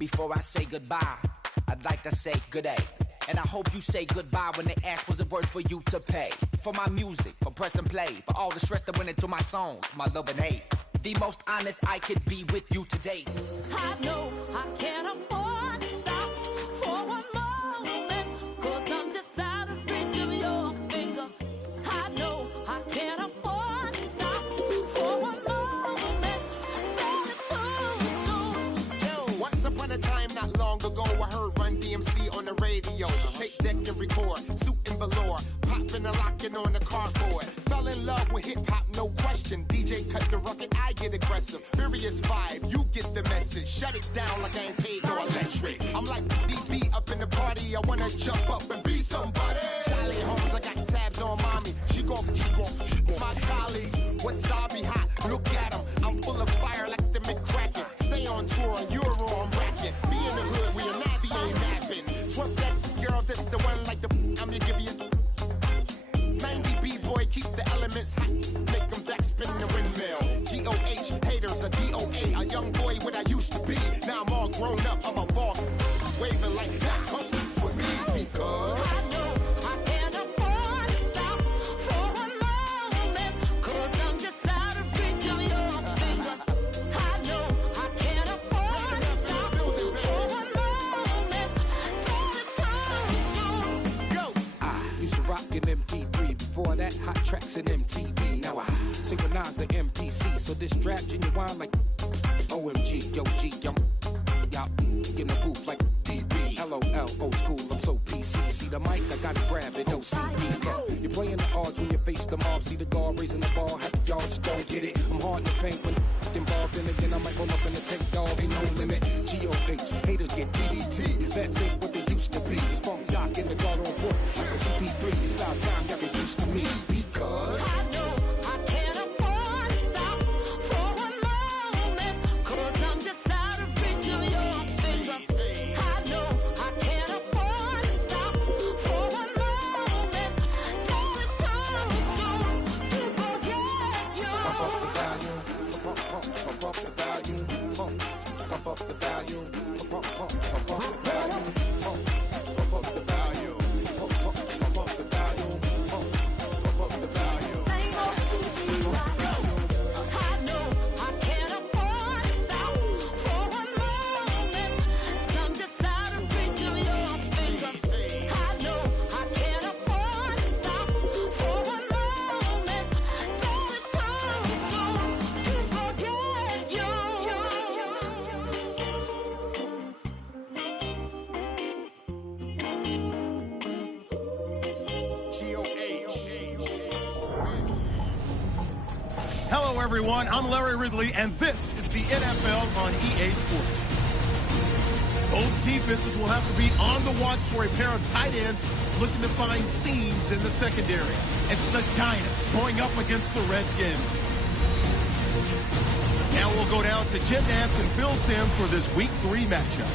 Before I say goodbye, I'd like to say good day. And I hope you say goodbye when they ask was it worth for you to pay. For my music, for press and play, for all the stress that went into my songs, my love and hate. The most honest I could be with you today. I know I can't afford to stop for one moment, 'cause I'm just out of reach of your finger. I know I can't afford to stop for one moment. Once upon a time, not long ago, I heard Run DMC on the radio. Tape deck and record, suit and velour, popping and locking on the cardboard. Fell in love with hip hop, no question. DJ cut the rugged, I get aggressive. Furious vibe, you get the message. Shut it down like I ain't paid no electric. I'm like DB up in the party, I wanna jump up and be somebody. Charlie Holmes, I got tabs on mommy. She gon' my colleagues. Wasabi hot, look at them. I'm full of fire like the McCracken. Stay on tour on Euro, I'm racking. Be in the hood where your navy ain't mapping. Twerk that girl, this the one like the I'm gonna give you 90 B-boy, keep the elements hot. Make them back spin the windmill. G-O-H, haters, a D-O-A. A young boy what I used to be. Now I'm all grown up, I'm a boss. Waving like that, come with me because I know I can't afford to stop for one moment, 'cause I'm just out of reach of your finger. I know I can't afford to stop for one moment. let's go. I used to rock an MP3. Before that, hot tracks and MTV. Now I synchronize the MPC. So this strap genuine like OMG, yo G, y'all in the booth like DB. LOL, old school, I'm so PC. See the mic, I gotta grab it, no CD. Yeah. You're playing the odds when you face the mob. See the guard raising the ball, happy y'all just don't get it. I'm hard in the paint when involved, and again I might roll up in the tank dog, ain't no limit. G-O-H, haters get DDT. These vets ain't what they used to be. It's funk doc in the guard on court, like a CP3. It's about time y'all get used to me because I know I can't afford to stop for one moment, 'cause I'm just out of reach of your finger. I know I can't afford to stop for one moment. Though it's time to forget you. pump up the volume, pump up the volume, pump up the volume, pump up the volume, pump up the volume, pump up the volume, pump up the volume. I know I can't afford to stop for one moment, 'cause I'm just out of reach of your finger. I know I can't afford to stop for one moment. Though it's time to forget you. Hello, everyone. I'm Larry Ridley, and this is the NFL on EA Sports. Both defenses will have to be on the watch for a pair of tight ends looking to find seams in the secondary. It's the Giants going up against the Redskins. Now we'll go down to Jim Nantz and Phil Simms for this Week 3 matchup.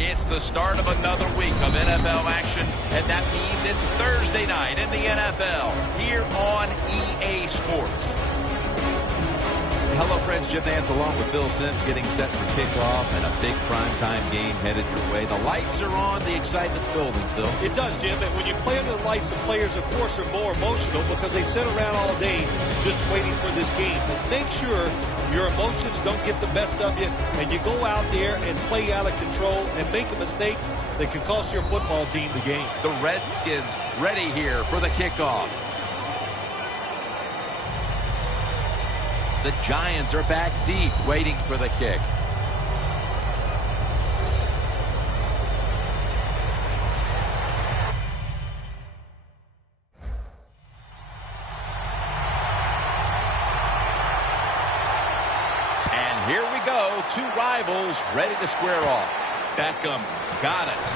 It's the start of another week of NFL action, and that means it's Thursday night in the NFL here on EA Sports. Hello, friends. Jim Nantz along with Phil Simms getting set for kickoff and a big primetime game headed your way. The lights are on. The excitement's building, Phil. It does, Jim. And when you play under the lights, the players, of course, are more emotional because they sit around all day just waiting for this game. But make sure your emotions don't get the best of you, and you go out there and play out of control and make a mistake that can cost your football team the game. The Redskins ready here for the kickoff. The Giants are back deep, waiting for the kick. And here we go, two rivals ready to square off. Beckham's got it.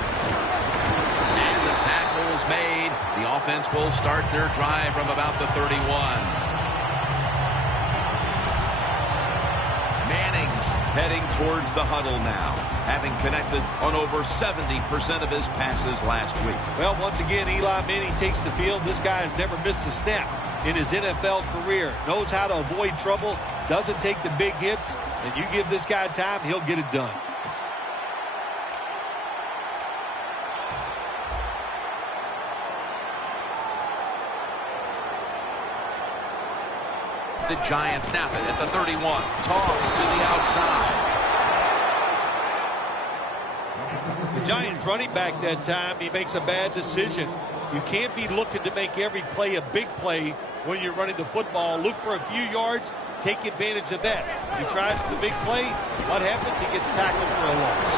And the tackle is made. The offense will start their drive from about the 31. Heading towards the huddle now, having connected on over 70% of his passes last week. Well, once again, Eli Manning takes the field. This guy has never missed a snap. in his NFL career. Knows how to avoid trouble, doesn't take the big hits, and you give this guy time, he'll get it done. The Giants snap it at the 31. Toss to the outside. The Giants running back that time, he makes a bad decision. You can't be looking to make every play a big play when you're running the football. Look for a few yards, take advantage of that. He tries for the big play. What happens? He gets tackled for a loss.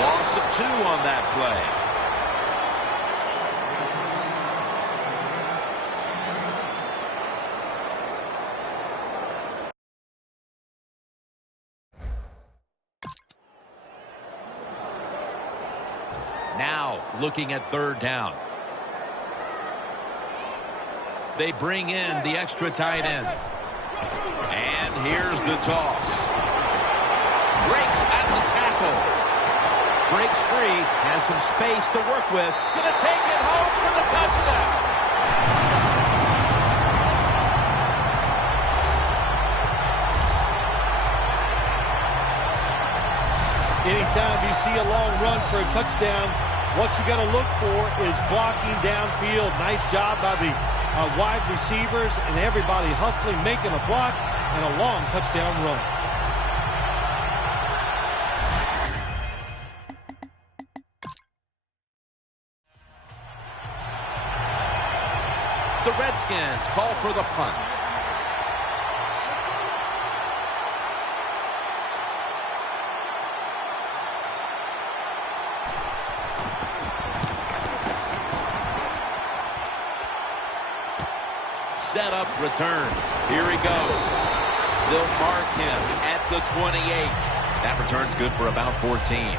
Loss of 2 on that play. Now looking at 3rd down. They bring in the extra tight end. And here's the toss. Breaks at the tackle. Breaks free. Has some space to work with. Gonna take it home for the touchdown. Anytime you see a long run for a touchdown, what you got to look for is blocking downfield. Nice job by the wide receivers and everybody hustling, making a block, and a long touchdown run. The Redskins call for the punt. Set up, return. Here he goes. They'll mark him at the 28. That return's good for about 14.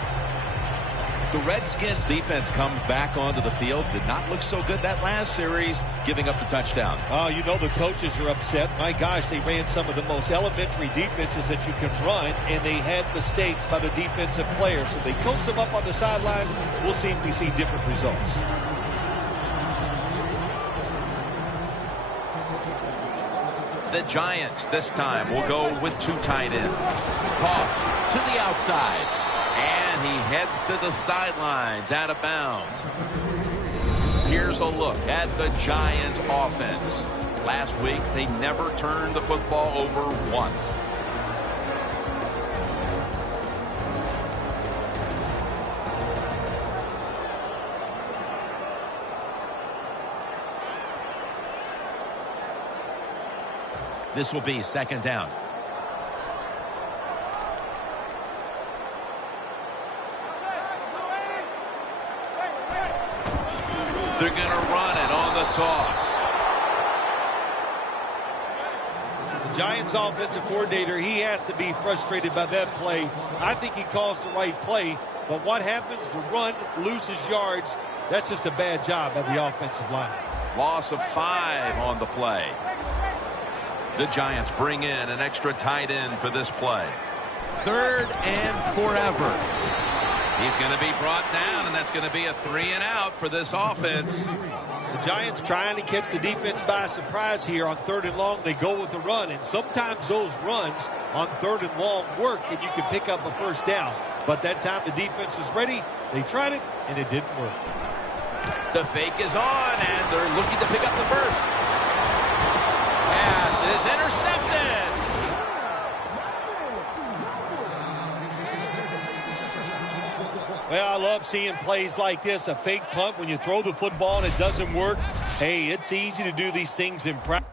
The Redskins defense comes back onto the field. Did not look so good that last series, giving up the touchdown. Oh, you know the coaches are upset. My gosh, they ran some of the most elementary defenses that you can run, and they had mistakes by the defensive players. So they coach them up on the sidelines. We'll see if we see different results. The Giants this time will go with 2 tight ends. Toss to the outside. And he heads to the sidelines out of bounds. Here's a look at the Giants offense. Last week, they never turned the football over once. This will be 2nd down. They're going to run it on the toss. The Giants offensive coordinator, he has to be frustrated by that play. I think he calls the right play, but what happens? The run loses yards. That's just a bad job by the offensive line. Loss of 5 on the play. The Giants bring in an extra tight end for this play. 3rd and forever. He's going to be brought down, and that's going to be a 3 and out for this offense. The Giants trying to catch the defense by surprise here on 3rd and long. They go with the run, and sometimes those runs on 3rd and long work, and you can pick up a 1st down. But that time the defense was ready. They tried it, and it didn't work. The fake is on, and they're looking to pick up the 1st. Pass is intercepted. Well, I love seeing plays like this, a fake punt when you throw the football and it doesn't work. Hey, it's easy to do these things in practice.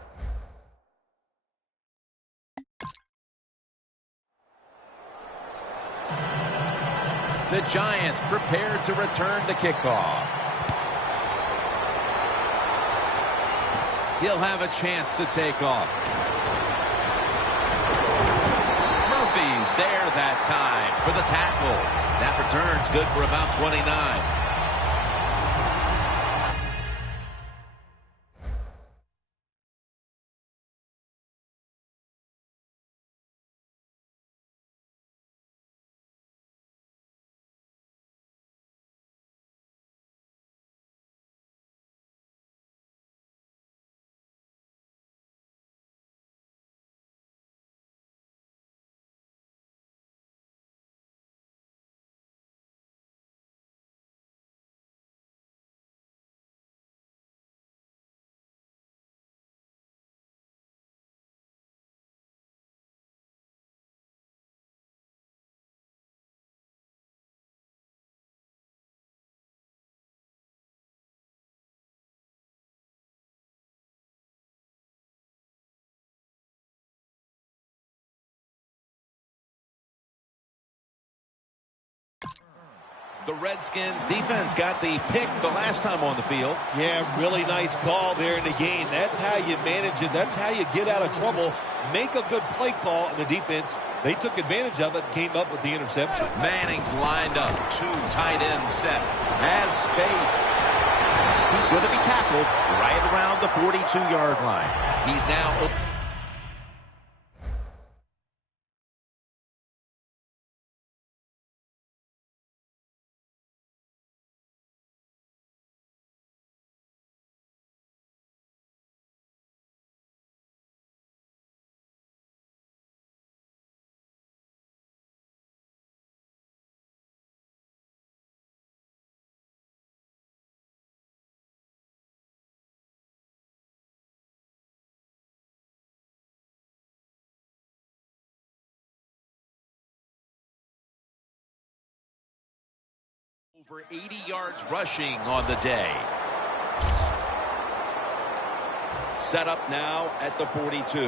The Giants prepared to return the kickoff. He'll have a chance to take off. Murphy's there that time for the tackle. That return's good for about 29. The Redskins defense got the pick the last time on the field. Yeah, really nice call there in the game. That's how you manage it. That's how you get out of trouble. Make a good play call, and the defense, they took advantage of it, came up with the interception. Manning's lined up. 2 tight ends set. Has space. He's going to be tackled right around the 42-yard line. He's now... Over 80 yards rushing on the day. Set up now at the 42.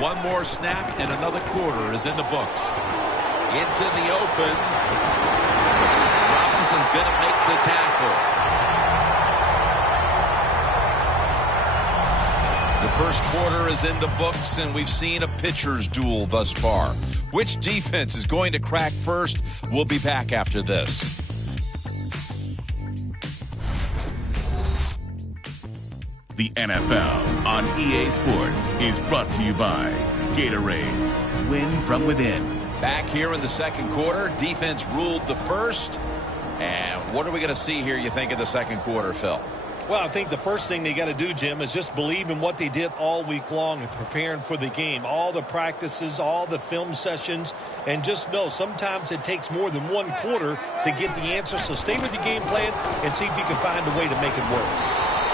One more snap and another quarter is in the books. Into the open. Robinson's going to make the tackle. The first quarter is in the books, and we've seen a pitcher's duel thus far. Which defense is going to crack first? We'll be back after this. The NFL on EA Sports is brought to you by Gatorade. Win from within. Back here in the second quarter, defense ruled the first. And what are we going to see here, you think, in the second quarter, Phil? Well, I think the first thing they got to do, Jim, is just believe in what they did all week long and preparing for the game. All the practices, all the film sessions, and just know sometimes it takes more than one quarter to get the answer. So stay with your game plan and see if you can find a way to make it work.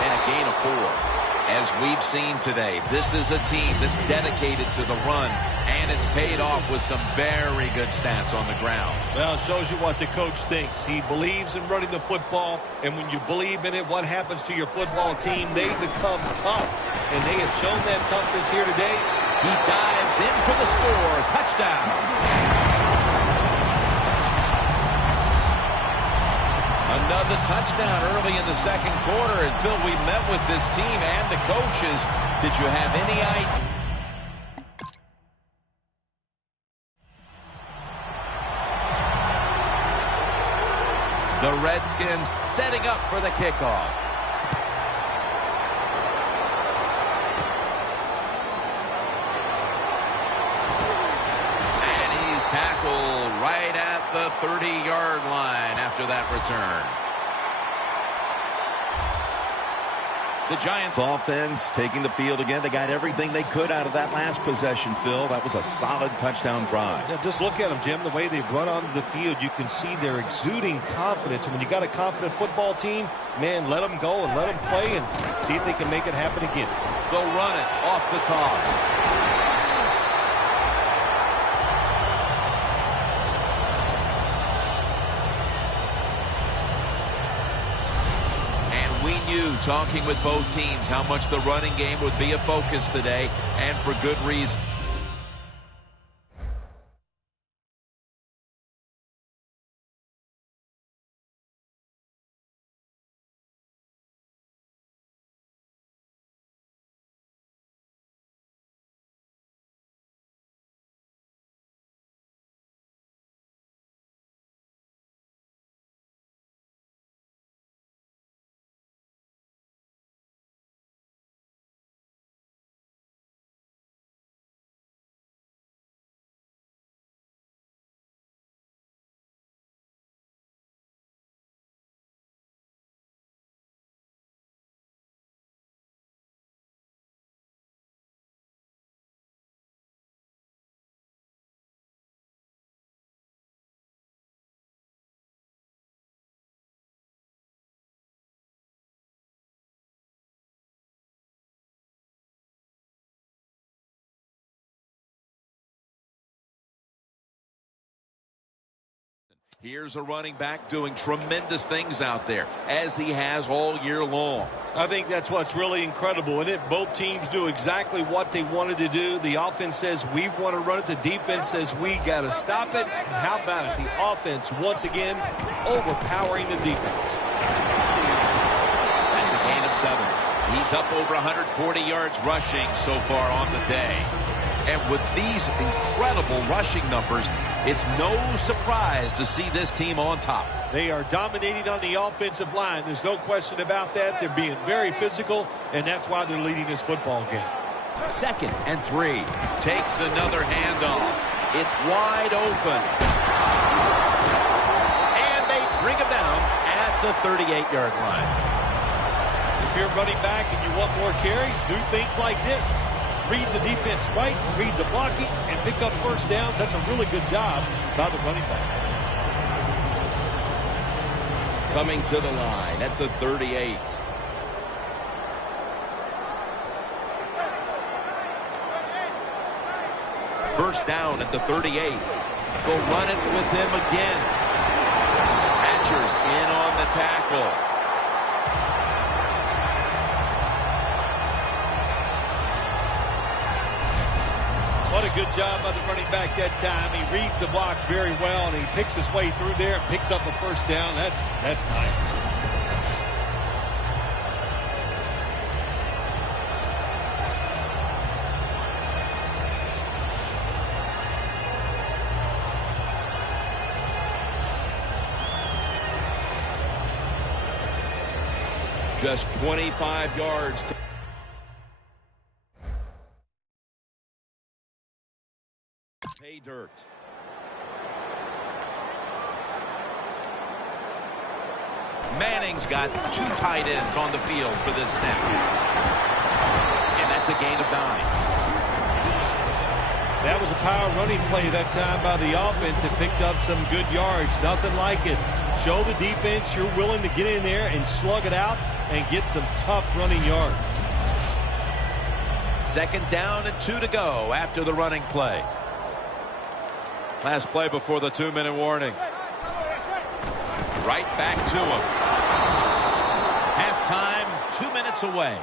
And a gain of 4. As we've seen today, this is a team that's dedicated to the run, and it's paid off with some very good stats on the ground. Well, it shows you what the coach thinks. He believes in running the football, and when you believe in it, what happens to your football team? They become tough, and they have shown that toughness here today. He dives in for the score. Touchdown. Another touchdown early in the second quarter. And, Phil, we met with this team and the coaches. Did you have any idea? The Redskins setting up for the kickoff. And he's tackled right at the 30-yard line after that return. The Giants offense taking the field again. They got everything they could out of that last possession, Phil. That was a solid touchdown drive. Yeah, just look at them, Jim. The way they run onto the field, you can see they're exuding confidence. And when you got a confident football team, man, let them go and let them play and see if they can make it happen again. They'll run it off the toss. Talking with both teams how much the running game would be a focus today, and for good reason. Here's a running back doing tremendous things out there, as he has all year long. I think that's what's really incredible, isn't it? Both teams do exactly what they wanted to do. The offense says we want to run it. The defense says we got to stop it. And how about it? The offense, once again, overpowering the defense. That's a gain of 7. He's up over 140 yards rushing so far on the day. And with these incredible rushing numbers, it's no surprise to see this team on top. They are dominating on the offensive line. There's no question about that. They're being very physical, and that's why they're leading this football game. 2nd and 3. Takes another handoff. It's wide open. And they bring him down at the 38-yard line. If you're running back and you want more carries, do things like this. Read the defense right, read the blocking, and pick up first downs. That's a really good job by the running back. Coming to the line at the 38. First down at the 38. Go run it with him again. Hatcher's in on the tackle. What a good job by the running back that time. He reads the blocks very well, and he picks his way through there and picks up a first down. That's nice. Just 25 yards to pay dirt. Manning's got 2 tight ends on the field for this snap. And that's a gain of 9. That was a power running play that time by the offense. It picked up some good yards. Nothing like it. Show the defense you're willing to get in there and slug it out and get some tough running yards. 2nd down and 2 to go after the running play. Last play before the 2-minute warning. Right back to him. Halftime, 2 minutes away.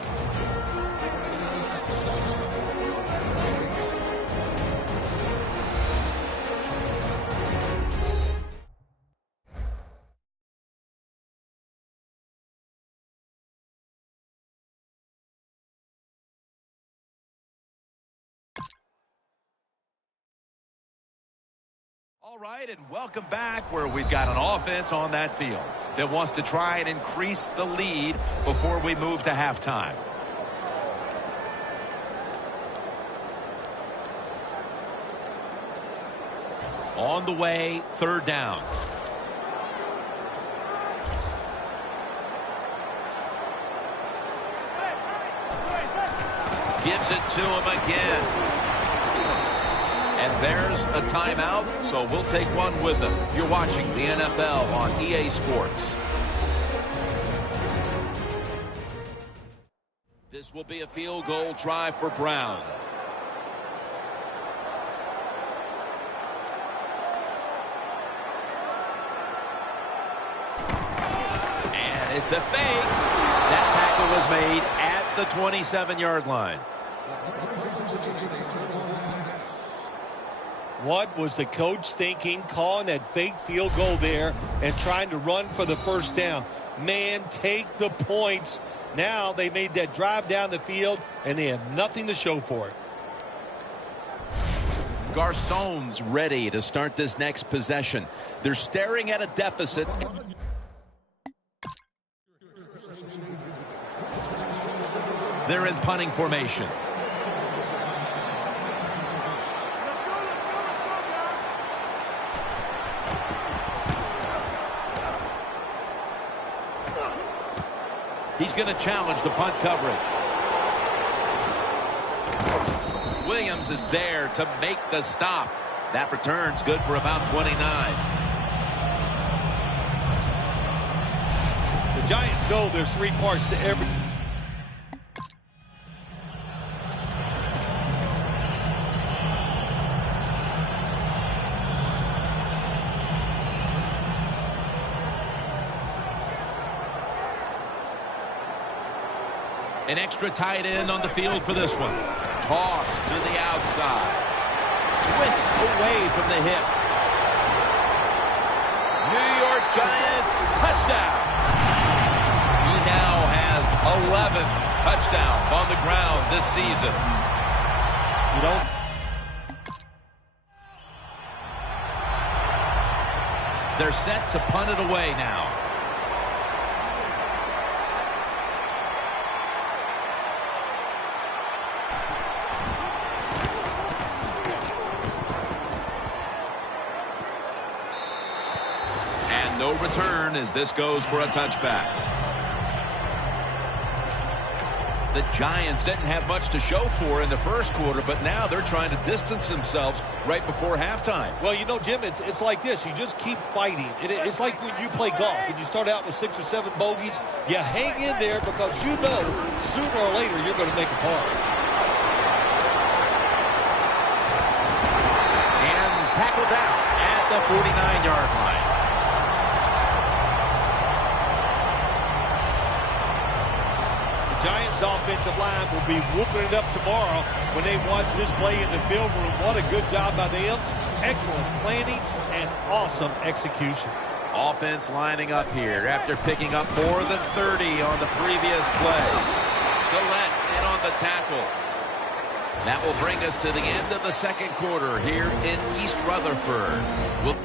All right, and welcome back where we've got an offense on that field that wants to try and increase the lead before we move to halftime. On the way, 3rd down. Gives it to him again. And there's a timeout, so we'll take one with them. You're watching the NFL on EA Sports. This will be a field goal try for Brown. And it's a fake. That tackle was made at the 27-yard line. What was the coach thinking, calling that fake field goal there and trying to run for the first down? Man, take the points. Now they made that drive down the field, and they have nothing to show for it. Garcon's ready to start this next possession. They're staring at a deficit. They're in punting formation. He's going to challenge the punt coverage. Williams is there to make the stop. That return's good for about 29. The Giants know there's 3 parts to every. An extra tight end on the field for this one. Toss to the outside. Twist away from the hip. New York Giants, touchdown. He now has 11 touchdowns on the ground this season. You know, they're set to punt it away now. And no return as this goes for a touchback. The Giants didn't have much to show for in the first quarter, but now they're trying to distance themselves right before halftime. well, you know, Jim, it's like this. You just keep fighting. It's like when you play golf and you start out with 6 or 7 bogeys. You hang in there because you know sooner or later you're going to make a par. And tackled down at the 49-yard line. Giants offensive line will be whooping it up tomorrow when they watch this play in the film room. What a good job by them. Excellent planning and awesome execution. Offense lining up here after picking up more than 30 on the previous play. Gallette's in on the tackle. That will bring us to the end of the second quarter here in East Rutherford. We'll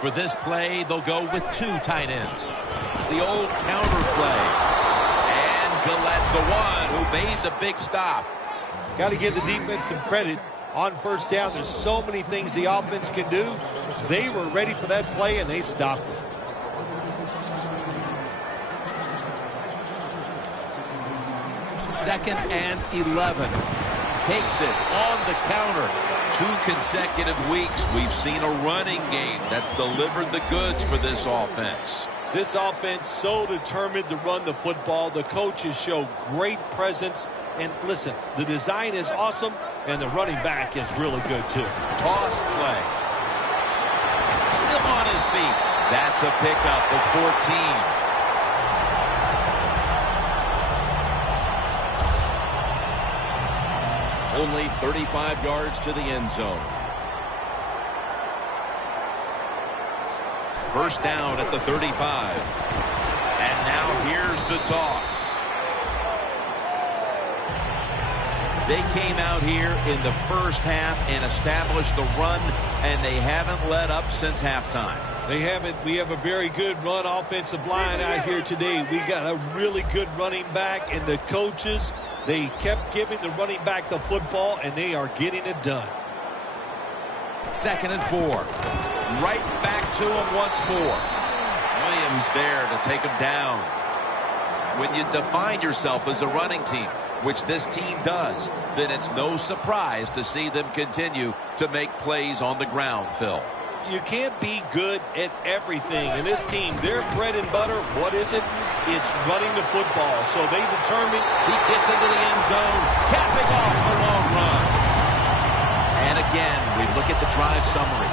For this play, they'll go with 2 tight ends. It's the old counter play. And Gillette's the one who made the big stop. Got to give the defense some credit on first down. There's so many things the offense can do. They were ready for that play, and they stopped it. Second and 11. Takes it on the counter. 2 consecutive weeks we've seen a running game that's delivered the goods for this offense. This offense so determined to run the football. The coaches show great presence. And listen, the design is awesome, and the running back is really good too. Toss play. Still on his feet. That's a pickup of 14. Only 35 yards to the end zone. First down at the 35. And now here's the toss. They came out here in the first half and established the run, and they haven't let up since halftime. They haven't. We have a very good run offensive line out here today. We got a really good running back, and the coaches, they kept giving the running back the football, and they are getting it done. Second and 4. Right back to him once more. Williams there to take him down. When you define yourself as a running team, which this team does, then it's no surprise to see them continue to make plays on the ground, Phil. You can't be good at everything. And this team, their bread and butter, what is it? It's running the football. So they determine. He gets into the end zone, capping off the long run. And again, we look at the drive summary.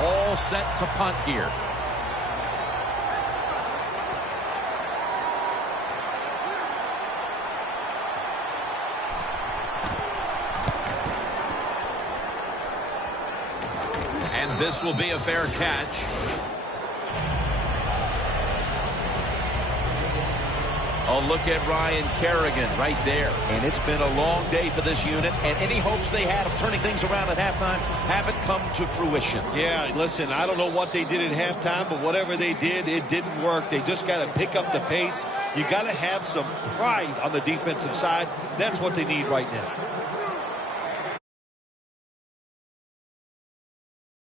All set to punt here. And this will be a fair catch. Oh, look at Ryan Kerrigan right there. And it's been a long day for this unit, and any hopes they had of turning things around at halftime haven't come to fruition. Yeah, listen, I don't know what they did at halftime, but whatever they did, it didn't work. They just got to pick up the pace. You got to have some pride on the defensive side. That's what they need right now.